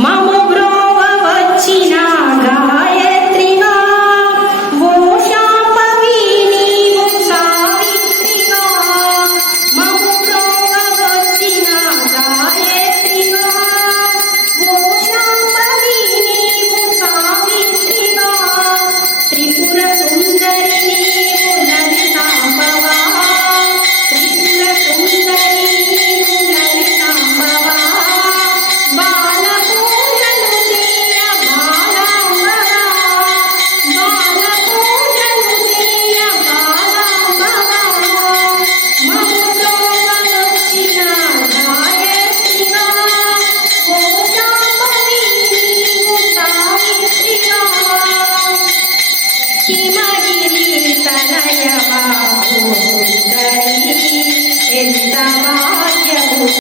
Mamá మహిళ తనయవా